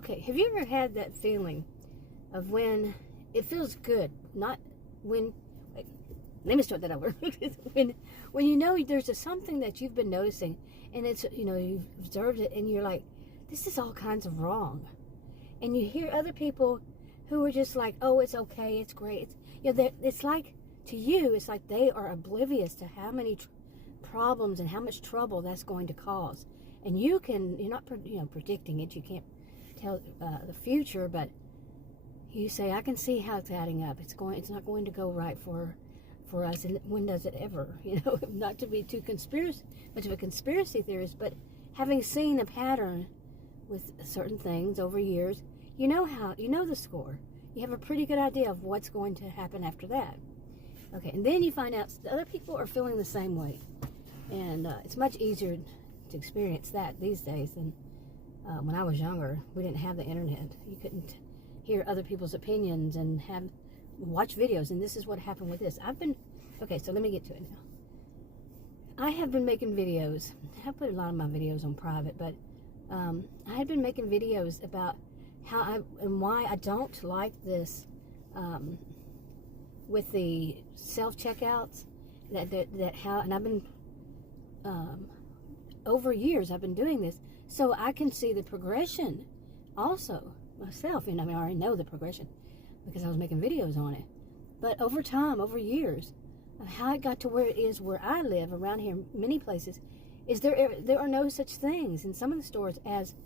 Okay, have you ever had that feeling of when it feels good, not when, wait, let me start that over. when you know there's something that you've been noticing, and it's, you've observed it, and you're like, this is all kinds of wrong. And you hear other people who are just like, oh, it's okay, it's great. It's like, to you, it's like they are oblivious to how many problems and how much trouble that's going to cause. And you're not predicting it, you can't tell the future, but you say, I can see how it's adding up. It's not going to go right for us. And when does it ever? Not to be too much of a conspiracy theorist, but having seen a pattern with certain things over years, you know the score. You have a pretty good idea of what's going to happen after that. Okay, and then you find out that other people are feeling the same way, and it's much easier to experience that these days than when I was younger. We didn't have the internet. You couldn't hear other people's opinions and watch videos. And this is what happened with this. Okay, so let me get to it now. I have been making videos. I put a lot of my videos on private, but I had been making videos about how and why I don't like this with the self-checkouts. And I've been over years I've been doing this, so I can see the progression also myself. And I already know the progression because I was making videos on it. But over time, over years, how it got to where it is where I live around here, many places, is there are no such things in some of the stores as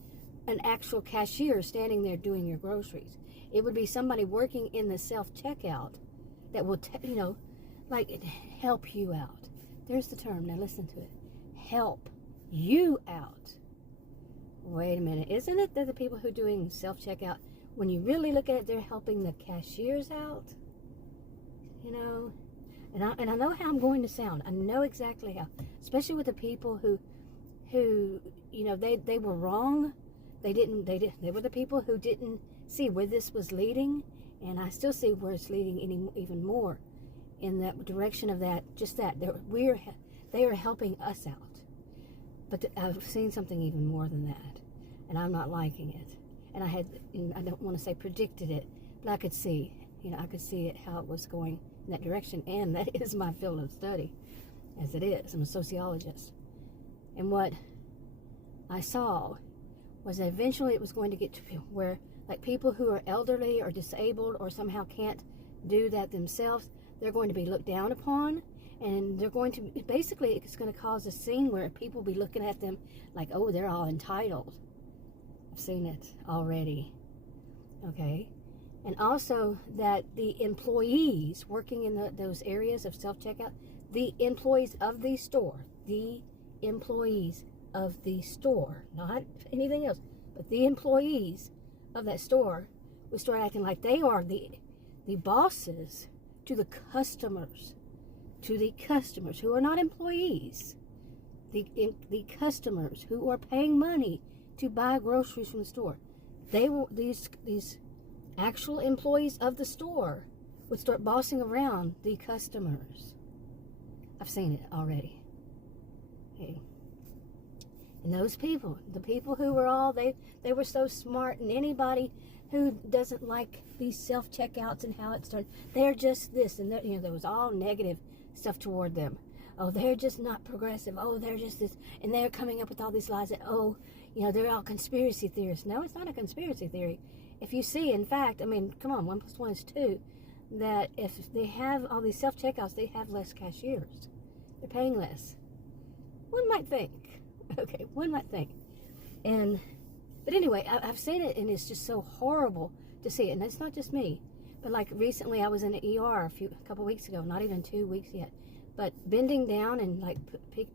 an actual cashier standing there doing your groceries. It would be somebody working in the self-checkout that will, help you out. There's the term. Now listen to it. Help you out. Wait a minute. Isn't it that the people who are doing self-checkout, when you really look at it, they're helping the cashiers out? And I know how I'm going to sound. I know exactly how. Especially with the people who they were wrong. They were the people who didn't see where this was leading, and I still see where it's leading even more in that direction of that. Just that they are helping us out. But I've seen something even more than that, and I'm not liking it. And I don't want to say predicted it, but I could see, it, how it was going in that direction. And that is my field of study, as it is. I'm a sociologist. And what I saw was that eventually it was going to get to where, like, people who are elderly or disabled or somehow can't do that themselves, they're going to be looked down upon. And they're going to, basically, it's going to cause a scene where people will be looking at them like, oh, they're all entitled. I've seen it already. Okay? And also that the employees working in those areas of self-checkout, the employees of the store, not anything else, but the employees of that store would start acting like they are the bosses to the customers who are not employees, the customers who are paying money to buy groceries from the store. These actual employees of the store would start bossing around the customers. I've seen it already. Okay. And those people, the people who were all, they were so smart, and anybody who doesn't like these self-checkouts and how it's done, they're just this, and there was all negative stuff toward them. Oh, they're just not progressive. Oh, they're just this, and they're coming up with all these lies that, they're all conspiracy theorists. No, it's not a conspiracy theory. If you see, in fact, come on, 1 + 1 is 2, that if they have all these self-checkouts, they have less cashiers. They're paying less. One might think. Okay, one might think. But anyway, I've seen it, and it's just so horrible to see it. And it's not just me. But like recently, I was in the ER a couple weeks ago, not even 2 weeks yet. But bending down and like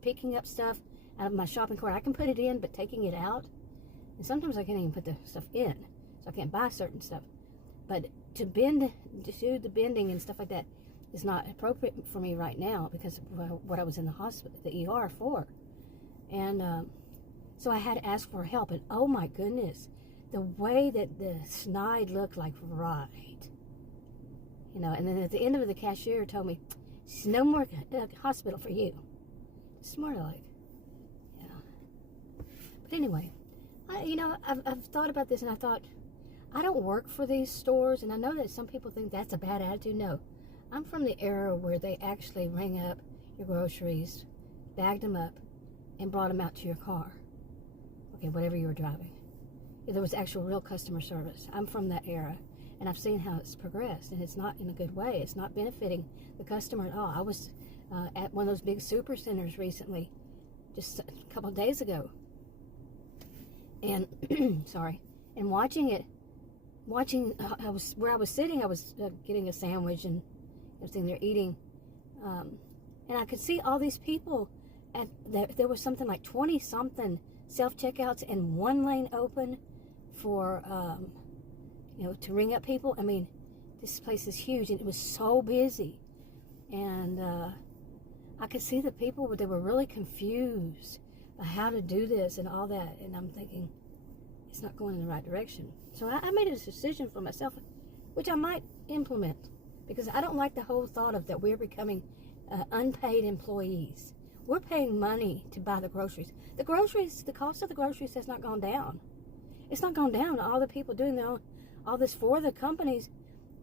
picking up stuff out of my shopping cart. I can put it in, but taking it out. And sometimes I can't even put the stuff in. So I can't buy certain stuff. But to do the bending and stuff like that is not appropriate for me right now because of what I was in the hospital, the ER for. And so I had to ask for help. And oh my goodness, the way that the snide looked like, right. And then at the end of it, the cashier told me, "It's no more hospital for you." Smart like. Yeah. But anyway, I've thought about this, and I thought, I don't work for these stores, and I know that some people think that's a bad attitude. No, I'm from the era where they actually rang up your groceries, bagged them up, and brought them out to your car. Okay, whatever you were driving. There was actual real customer service. I'm from that era, and I've seen how it's progressed, and it's not in a good way. It's not benefiting the customer at all. I was at one of those big super centers recently, just a couple of days ago, and sorry, and watching I was where I was sitting. I was getting a sandwich and everything. They're eating, and I could see all these people. There was something like 20 something self checkouts and one lane open for to ring up people. I mean, this place is huge, and it was so busy, and I could see the people, they were really confused about how to do this and all that, and I'm thinking, it's not going in the right direction. So I made a decision for myself, which I might implement, because I don't like the whole thought of that we're becoming unpaid employees. We're paying money to buy the groceries. The cost of the groceries has not gone down. It's not gone down. All the people doing all this for the companies,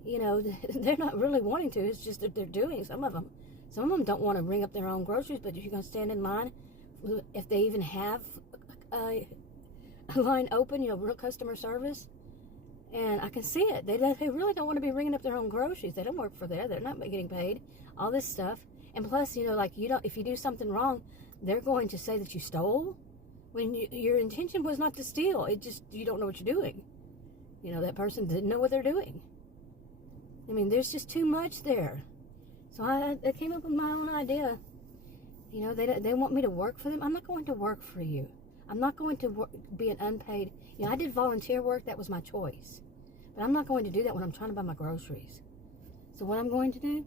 they're not really wanting to. It's just that they're doing. Some of them don't want to ring up their own groceries, but if you're going to stand in line, if they even have a line open, real customer service, and I can see it. They really don't want to be ringing up their own groceries. They don't work for there. They're not getting paid. All this stuff. And plus, if you do something wrong, they're going to say that you stole when your intention was not to steal. It just, you don't know what you're doing. That person didn't know what they're doing. I mean, there's just too much there. So I came up with my own idea. They want me to work for them. I'm not going to work for you. I'm not going to be an unpaid. I did volunteer work. That was my choice. But I'm not going to do that when I'm trying to buy my groceries. So what I'm going to do,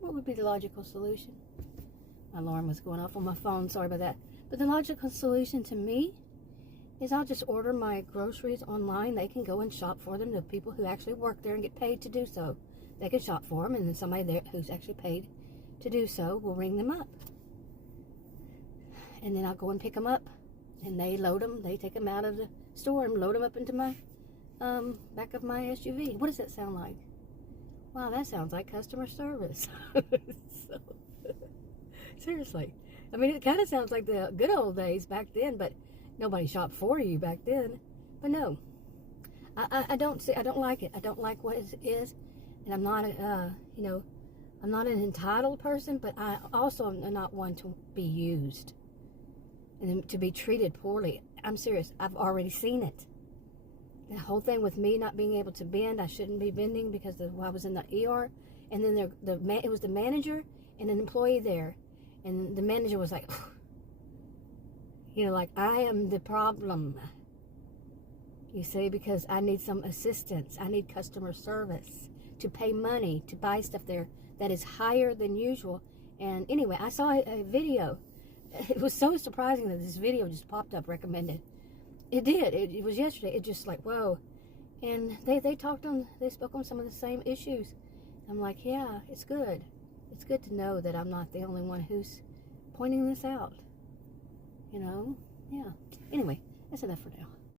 what would be the logical solution? My alarm was going off on my phone, sorry about that. But the logical solution to me is I'll just order my groceries online. They can go and shop for them. The people who actually work there and get paid to do so, they can shop for them, and then somebody there who's actually paid to do so will ring them up. And then I'll go and pick them up, and they load them. They take them out of the store and load them up into my back of my SUV. What does that sound like? Wow, that sounds like customer service. So, seriously. I mean, it kind of sounds like the good old days back then, but nobody shopped for you back then. But no, I don't like it. I don't like what it is, and I'm not, I'm not an entitled person, but I also am not one to be used and to be treated poorly. I'm serious. I've already seen it. The whole thing with me not being able to bend, I shouldn't be bending because I was in the ER, and then it was the manager and an employee there, and the manager was like, like, I am the problem, you see, because I need some assistance. I need customer service to pay money to buy stuff there that is higher than usual. And anyway, I saw a video. It was so surprising that this video just popped up recommended. It did. It was yesterday. It just like, whoa. And they spoke on some of the same issues. I'm like, yeah, it's good. It's good to know that I'm not the only one who's pointing this out. Yeah. Anyway, that's enough for now.